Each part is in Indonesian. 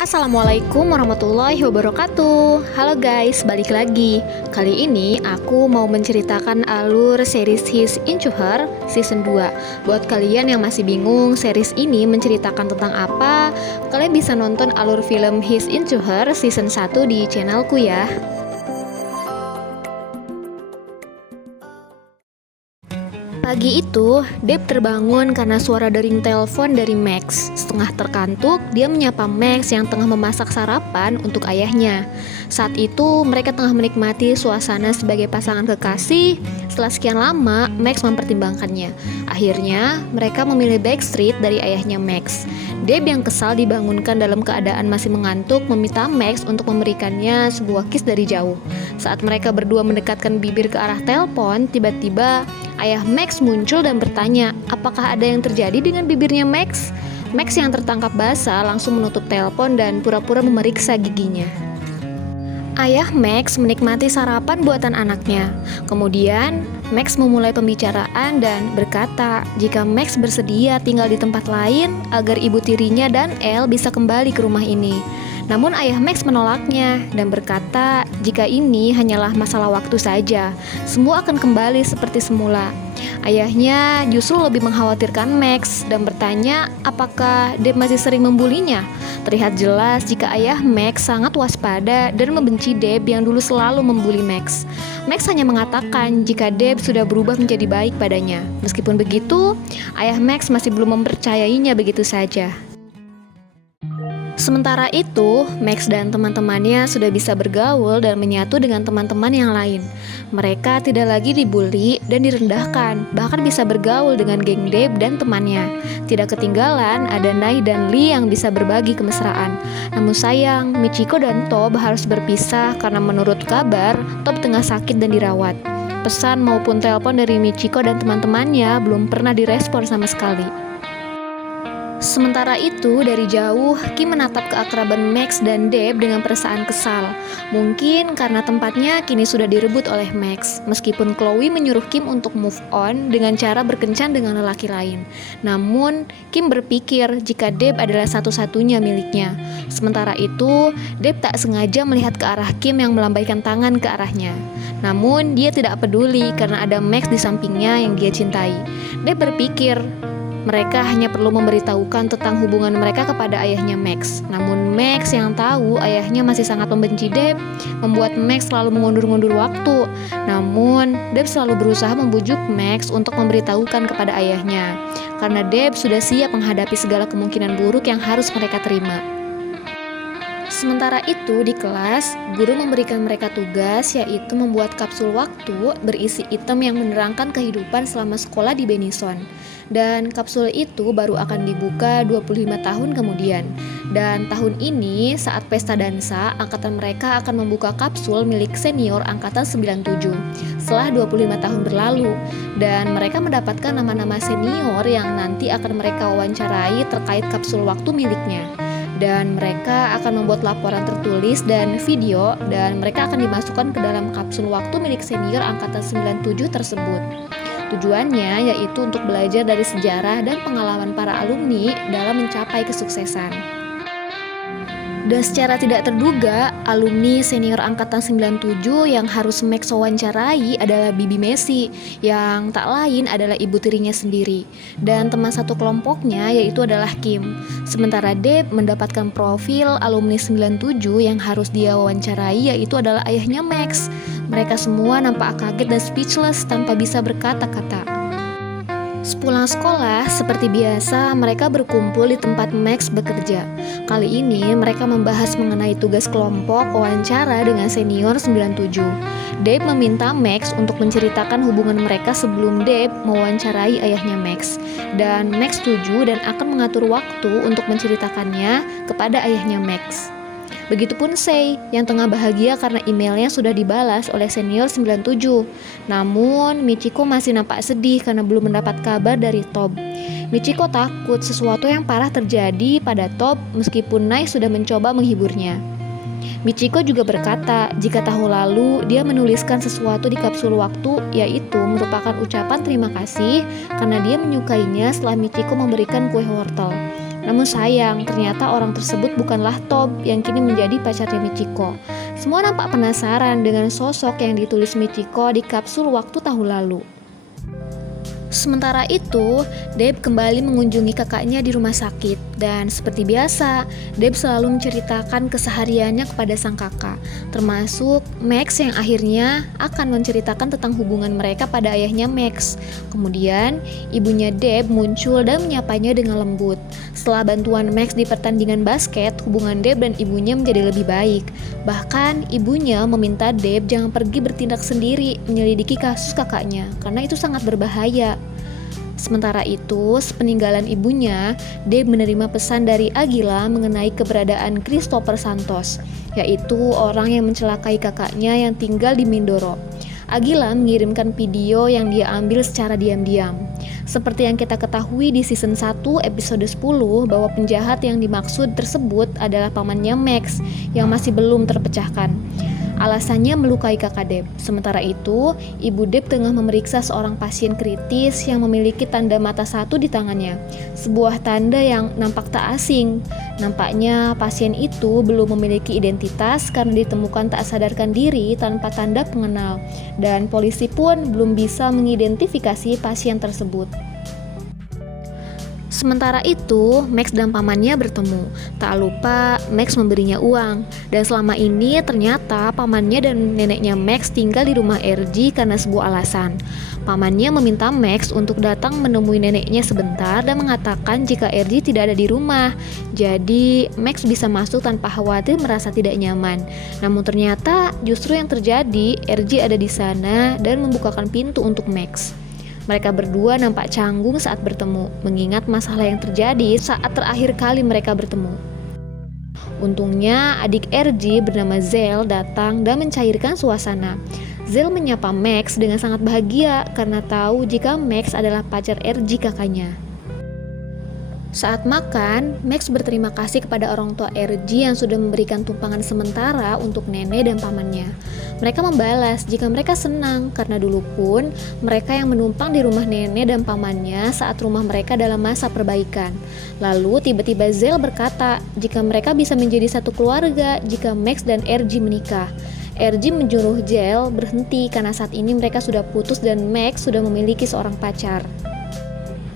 Assalamualaikum warahmatullahi wabarakatuh. Halo guys, balik lagi. Kali ini aku mau menceritakan alur series His Into Her season 2. Buat kalian yang masih bingung series ini menceritakan tentang apa, kalian bisa nonton alur film His Into Her season 1 di channelku ya. Pagi itu, Deb terbangun karena suara dering telepon dari Max. Setengah terkantuk, dia menyapa Max yang tengah memasak sarapan untuk ayahnya. Saat itu, mereka tengah menikmati suasana sebagai pasangan kekasih. Setelah sekian lama, Max mempertimbangkannya. Akhirnya, mereka memilih Backstreet dari ayahnya Max. Deb yang kesal dibangunkan dalam keadaan masih mengantuk meminta Max untuk memberikannya sebuah kiss dari jauh. Saat mereka berdua mendekatkan bibir ke arah telepon, tiba-tiba ayah Max muncul dan bertanya, apakah ada yang terjadi dengan bibirnya Max? Max yang tertangkap basah langsung menutup telepon dan pura-pura memeriksa giginya. Ayah Max menikmati sarapan buatan anaknya. Kemudian, Max memulai pembicaraan dan berkata jika Max bersedia tinggal di tempat lain agar ibu tirinya dan Elle bisa kembali ke rumah ini. Namun ayah Max menolaknya dan berkata jika ini hanyalah masalah waktu saja, semua akan kembali seperti semula. Ayahnya justru lebih mengkhawatirkan Max dan bertanya apakah Deb masih sering membulinya. Terlihat jelas jika ayah Max sangat waspada dan membenci Deb yang dulu selalu membuli Max. Max hanya mengatakan jika Deb sudah berubah menjadi baik padanya. Meskipun begitu, ayah Max masih belum mempercayainya begitu saja. Sementara itu, Max dan teman-temannya sudah bisa bergaul dan menyatu dengan teman-teman yang lain. Mereka tidak lagi dibully dan direndahkan, bahkan bisa bergaul dengan geng Deb dan temannya. Tidak ketinggalan, ada Nai dan Lee yang bisa berbagi kemesraan. Namun sayang, Michiko dan Tob harus berpisah karena menurut kabar, Tob tengah sakit dan dirawat. Pesan maupun telepon dari Michiko dan teman-temannya belum pernah direspon sama sekali. Sementara itu, dari jauh, Kim menatap keakraban Max dan Deb dengan perasaan kesal. Mungkin karena tempatnya kini sudah direbut oleh Max, meskipun Chloe menyuruh Kim untuk move on dengan cara berkencan dengan lelaki lain. Namun, Kim berpikir jika Deb adalah satu-satunya miliknya. Sementara itu, Deb tak sengaja melihat ke arah Kim yang melambaikan tangan ke arahnya. Namun, dia tidak peduli karena ada Max di sampingnya yang dia cintai. Deb berpikir, mereka hanya perlu memberitahukan tentang hubungan mereka kepada ayahnya Max. Namun Max yang tahu ayahnya masih sangat membenci Deb, membuat Max selalu mengundur-undur waktu. Namun Deb selalu berusaha membujuk Max untuk memberitahukan kepada ayahnya, karena Deb sudah siap menghadapi segala kemungkinan buruk yang harus mereka terima. Sementara itu di kelas, guru memberikan mereka tugas yaitu membuat kapsul waktu berisi item yang menerangkan kehidupan selama sekolah di Benison. Dan kapsul itu baru akan dibuka 25 tahun kemudian. Dan tahun ini saat pesta dansa, angkatan mereka akan membuka kapsul milik senior angkatan 97 setelah 25 tahun berlalu. Dan mereka mendapatkan nama-nama senior yang nanti akan mereka wawancarai terkait kapsul waktu miliknya. Dan mereka akan membuat laporan tertulis dan video dan mereka akan dimasukkan ke dalam kapsul waktu milik senior angkatan 97 tersebut. Tujuannya yaitu untuk belajar dari sejarah dan pengalaman para alumni dalam mencapai kesuksesan. Dan secara tidak terduga, alumni senior angkatan 97 yang harus Max wawancarai adalah Bibi Messi, yang tak lain adalah ibu tirinya sendiri. Dan teman satu kelompoknya yaitu adalah Kim. Sementara Deb mendapatkan profil alumni 97 yang harus dia wawancarai yaitu adalah ayahnya Max. Mereka semua nampak kaget dan speechless tanpa bisa berkata-kata. Sepulang sekolah, seperti biasa, mereka berkumpul di tempat Max bekerja. Kali ini, mereka membahas mengenai tugas kelompok wawancara dengan senior 97. Deb meminta Max untuk menceritakan hubungan mereka sebelum Deb mewawancarai ayahnya Max. Dan Max setuju dan akan mengatur waktu untuk menceritakannya kepada ayahnya Max. Begitupun Sei yang tengah bahagia karena emailnya sudah dibalas oleh senior 97. Namun Michiko masih nampak sedih karena belum mendapat kabar dari Tob. Michiko takut sesuatu yang parah terjadi pada Tob meskipun Nai sudah mencoba menghiburnya. Michiko juga berkata jika tahun lalu dia menuliskan sesuatu di kapsul waktu yaitu merupakan ucapan terima kasih karena dia menyukainya setelah Michiko memberikan kue wortel. Namun sayang, ternyata orang tersebut bukanlah Tom yang kini menjadi pacarnya Michiko. Semua nampak penasaran dengan sosok yang ditulis Michiko di kapsul waktu tahun lalu. Sementara itu, Deb kembali mengunjungi kakaknya di rumah sakit dan seperti biasa, Deb selalu menceritakan kesehariannya kepada sang kakak, termasuk Max yang akhirnya akan menceritakan tentang hubungan mereka pada ayahnya Max. Kemudian, ibunya Deb muncul dan menyapanya dengan lembut. Setelah bantuan Max di pertandingan basket, hubungan Deb dan ibunya menjadi lebih baik. Bahkan, ibunya meminta Deb jangan pergi bertindak sendiri menyelidiki kasus kakaknya, karena itu sangat berbahaya. Sementara itu, sepeninggalan ibunya, Deb menerima pesan dari Agila mengenai keberadaan Christopher Santos, yaitu orang yang mencelakai kakaknya yang tinggal di Mindoro. Agila mengirimkan video yang dia ambil secara diam-diam. Seperti yang kita ketahui di season 1 episode 10 bahwa penjahat yang dimaksud tersebut adalah pamannya Max yang masih belum terpecahkan. Alasannya melukai kakak Deb. Sementara itu, ibu Deb tengah memeriksa seorang pasien kritis yang memiliki tanda mata satu di tangannya. Sebuah tanda yang nampak tak asing. Nampaknya pasien itu belum memiliki identitas karena ditemukan tak sadarkan diri tanpa tanda pengenal. Dan polisi pun belum bisa mengidentifikasi pasien tersebut. Sementara itu, Max dan pamannya bertemu. Tak lupa, Max memberinya uang. Dan selama ini ternyata pamannya dan neneknya Max tinggal di rumah RG karena sebuah alasan. Pamannya meminta Max untuk datang menemui neneknya sebentar dan mengatakan jika RG tidak ada di rumah. Jadi, Max bisa masuk tanpa khawatir merasa tidak nyaman. Namun ternyata justru yang terjadi, RG ada di sana dan membukakan pintu untuk Max. Mereka berdua nampak canggung saat bertemu, mengingat masalah yang terjadi saat terakhir kali mereka bertemu. Untungnya, adik RG bernama Zell datang dan mencairkan suasana. Zell menyapa Max dengan sangat bahagia karena tahu jika Max adalah pacar RG kakaknya. Saat makan, Max berterima kasih kepada orang tua RG yang sudah memberikan tumpangan sementara untuk nenek dan pamannya. Mereka membalas jika mereka senang karena dulu pun mereka yang menumpang di rumah nenek dan pamannya saat rumah mereka dalam masa perbaikan. Lalu tiba-tiba Zell berkata jika mereka bisa menjadi satu keluarga jika Max dan RG menikah. RG menyuruh Zell berhenti karena saat ini mereka sudah putus dan Max sudah memiliki seorang pacar.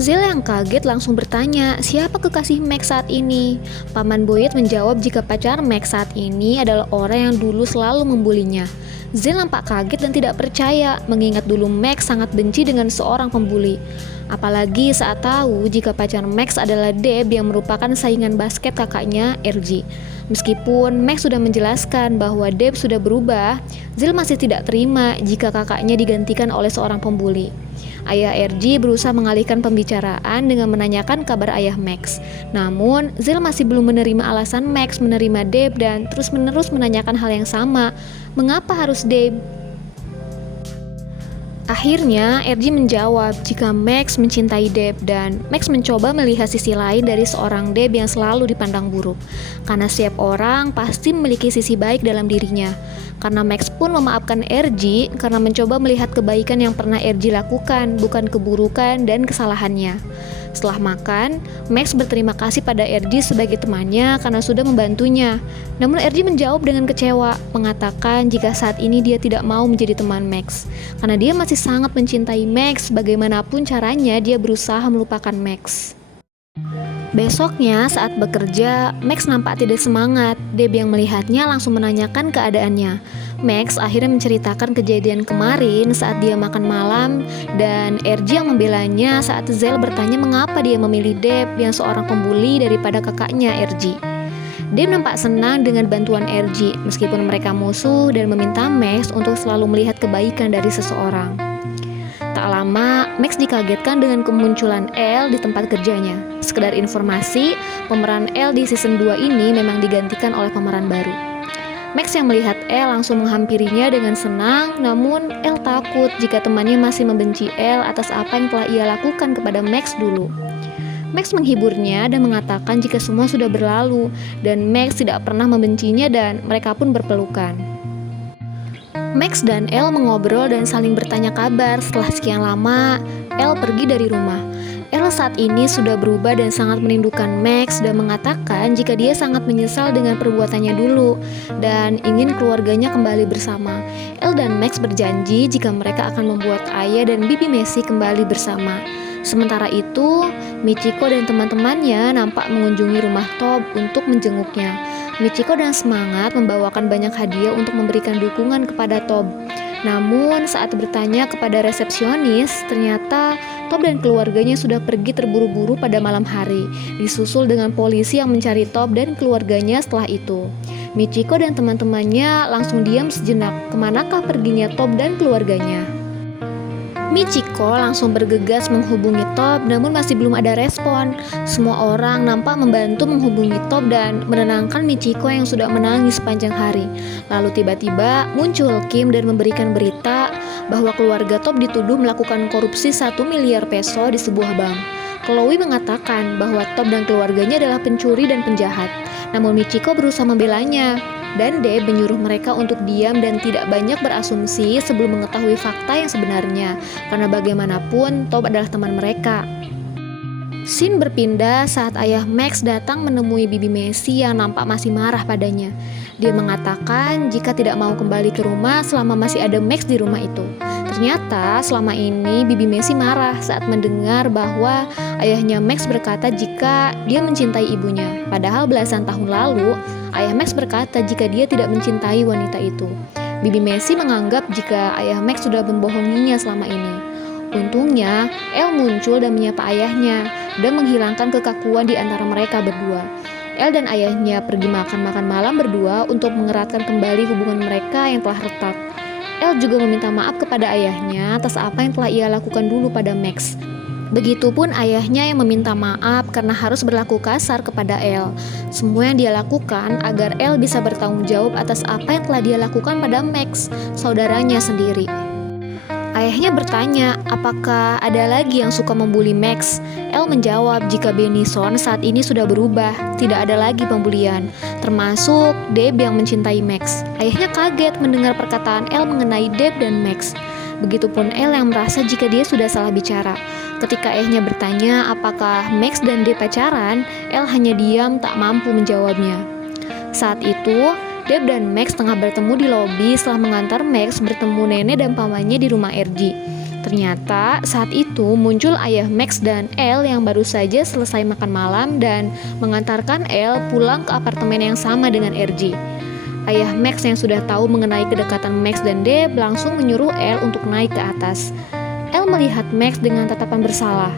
Zell yang kaget langsung bertanya, siapa kekasih Max saat ini? Paman Boyd menjawab jika pacar Max saat ini adalah orang yang dulu selalu membulinya. Zell nampak kaget dan tidak percaya, mengingat dulu Max sangat benci dengan seorang pembuli. Apalagi saat tahu jika pacar Max adalah Deb yang merupakan saingan basket kakaknya RG. Meskipun Max sudah menjelaskan bahwa Deb sudah berubah, Zell masih tidak terima jika kakaknya digantikan oleh seorang pembuli. Ayah RG berusaha mengalihkan pembicaraan dengan menanyakan kabar ayah Max. Namun, Zell masih belum menerima alasan Max menerima Deb dan terus-menerus menanyakan hal yang sama. Mengapa harus Deb? Akhirnya, RG menjawab jika Max mencintai Deb dan Max mencoba melihat sisi lain dari seorang Deb yang selalu dipandang buruk. Karena setiap orang pasti memiliki sisi baik dalam dirinya. Karena Max pun memaafkan RG karena mencoba melihat kebaikan yang pernah RG lakukan, bukan keburukan dan kesalahannya. Setelah makan, Max berterima kasih pada RG sebagai temannya karena sudah membantunya. Namun RG menjawab dengan kecewa, mengatakan jika saat ini dia tidak mau menjadi teman Max. Karena dia masih sangat mencintai Max, bagaimanapun caranya dia berusaha melupakan Max. Besoknya saat bekerja, Max nampak tidak semangat. Deb yang melihatnya langsung menanyakan keadaannya. Max akhirnya menceritakan kejadian kemarin saat dia makan malam dan RG yang membelanya saat Zell bertanya mengapa dia memilih Deb yang seorang pembuli daripada kakaknya RG. Deb nampak senang dengan bantuan RG meskipun mereka musuh dan meminta Max untuk selalu melihat kebaikan dari seseorang. Tak lama, Max dikagetkan dengan kemunculan Elle di tempat kerjanya. Sekedar informasi, pemeran Elle di season 2 ini memang digantikan oleh pemeran baru. Max yang melihat Elle langsung menghampirinya dengan senang, namun Elle takut jika temannya masih membenci Elle atas apa yang telah ia lakukan kepada Max dulu. Max menghiburnya dan mengatakan jika semua sudah berlalu, dan Max tidak pernah membencinya dan mereka pun berpelukan. Max dan Elle mengobrol dan saling bertanya kabar. Setelah sekian lama, Elle pergi dari rumah. Elle saat ini sudah berubah dan sangat merindukan Max dan mengatakan jika dia sangat menyesal dengan perbuatannya dulu dan ingin keluarganya kembali bersama. Elle dan Max berjanji jika mereka akan membuat ayah dan bibi Messi kembali bersama. Sementara itu, Michiko dan teman-temannya nampak mengunjungi rumah Tob untuk menjenguknya. Michiko dan semangat membawakan banyak hadiah untuk memberikan dukungan kepada Tob. Namun saat bertanya kepada resepsionis, ternyata Tob dan keluarganya sudah pergi terburu-buru pada malam hari, disusul dengan polisi yang mencari Tob dan keluarganya setelah itu. Michiko dan teman-temannya langsung diam sejenak, kemanakah perginya Tob dan keluarganya. Michiko langsung bergegas menghubungi Tob, namun masih belum ada respon. Semua orang nampak membantu menghubungi Tob dan menenangkan Michiko yang sudah menangis sepanjang hari. Lalu tiba-tiba muncul Kim dan memberikan berita bahwa keluarga Tob dituduh melakukan korupsi 1 miliar peso di sebuah bank. Chloe mengatakan bahwa Tob dan keluarganya adalah pencuri dan penjahat. Namun Michiko berusaha membelanya. Dan Deb menyuruh mereka untuk diam dan tidak banyak berasumsi sebelum mengetahui fakta yang sebenarnya, karena bagaimanapun Tob adalah teman mereka. Scene berpindah saat ayah Max datang menemui bibi Messi yang nampak masih marah padanya. Dia mengatakan jika tidak mau kembali ke rumah selama masih ada Max di rumah itu. Ternyata selama ini bibi Messi marah saat mendengar bahwa ayahnya Max berkata jika dia mencintai ibunya. Padahal belasan tahun lalu, ayah Max berkata jika dia tidak mencintai wanita itu. Bibi Messi menganggap jika ayah Max sudah membohonginya selama ini. Untungnya, Elle muncul dan menyapa ayahnya dan menghilangkan kekakuan di antara mereka berdua. Elle dan ayahnya pergi makan malam berdua untuk mengeratkan kembali hubungan mereka yang telah retak. Elle juga meminta maaf kepada ayahnya atas apa yang telah ia lakukan dulu pada Max. Begitupun ayahnya yang meminta maaf karena harus berlaku kasar kepada Elle. Semua yang dia lakukan agar Elle bisa bertanggung jawab atas apa yang telah dia lakukan pada Max, saudaranya sendiri. Ayahnya bertanya, apakah ada lagi yang suka membuli Max? Elle menjawab jika Benison saat ini sudah berubah, tidak ada lagi pembulian, termasuk Deb yang mencintai Max. Ayahnya kaget mendengar perkataan Elle mengenai Deb dan Max. Begitupun Elle yang merasa jika dia sudah salah bicara. Ketika ayahnya bertanya apakah Max dan Deb pacaran, Elle hanya diam tak mampu menjawabnya. Saat itu, Deb dan Max tengah bertemu di lobi setelah mengantar Max bertemu nenek dan pamannya di rumah RG. Ternyata saat itu muncul ayah Max dan Elle yang baru saja selesai makan malam dan mengantarkan Elle pulang ke apartemen yang sama dengan RG. Ayah Max yang sudah tahu mengenai kedekatan Max dan Deb langsung menyuruh Elle untuk naik ke atas. Elle melihat Max dengan tatapan bersalah.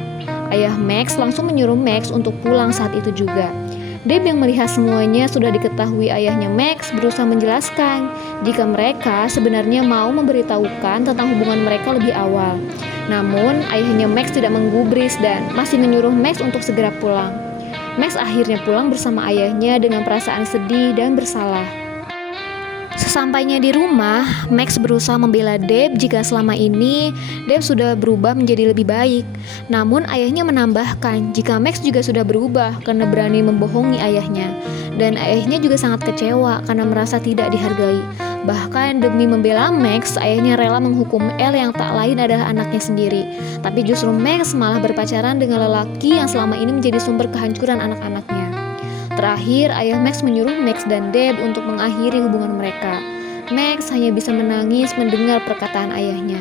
Ayah Max langsung menyuruh Max untuk pulang saat itu juga. Deb yang melihat semuanya sudah diketahui ayahnya Max berusaha menjelaskan jika mereka sebenarnya mau memberitahukan tentang hubungan mereka lebih awal. Namun ayahnya Max tidak menggubris dan masih menyuruh Max untuk segera pulang. Max akhirnya pulang bersama ayahnya dengan perasaan sedih dan bersalah. Sesampainya di rumah, Max berusaha membela Deb jika selama ini Deb sudah berubah menjadi lebih baik. Namun ayahnya menambahkan jika Max juga sudah berubah karena berani membohongi ayahnya. Dan ayahnya juga sangat kecewa karena merasa tidak dihargai. Bahkan demi membela Max, ayahnya rela menghukum Elle yang tak lain adalah anaknya sendiri. Tapi justru Max malah berpacaran dengan lelaki yang selama ini menjadi sumber kehancuran anak-anaknya. Terakhir, ayah Max menyuruh Max dan Deb untuk mengakhiri hubungan mereka. Max hanya bisa menangis mendengar perkataan ayahnya.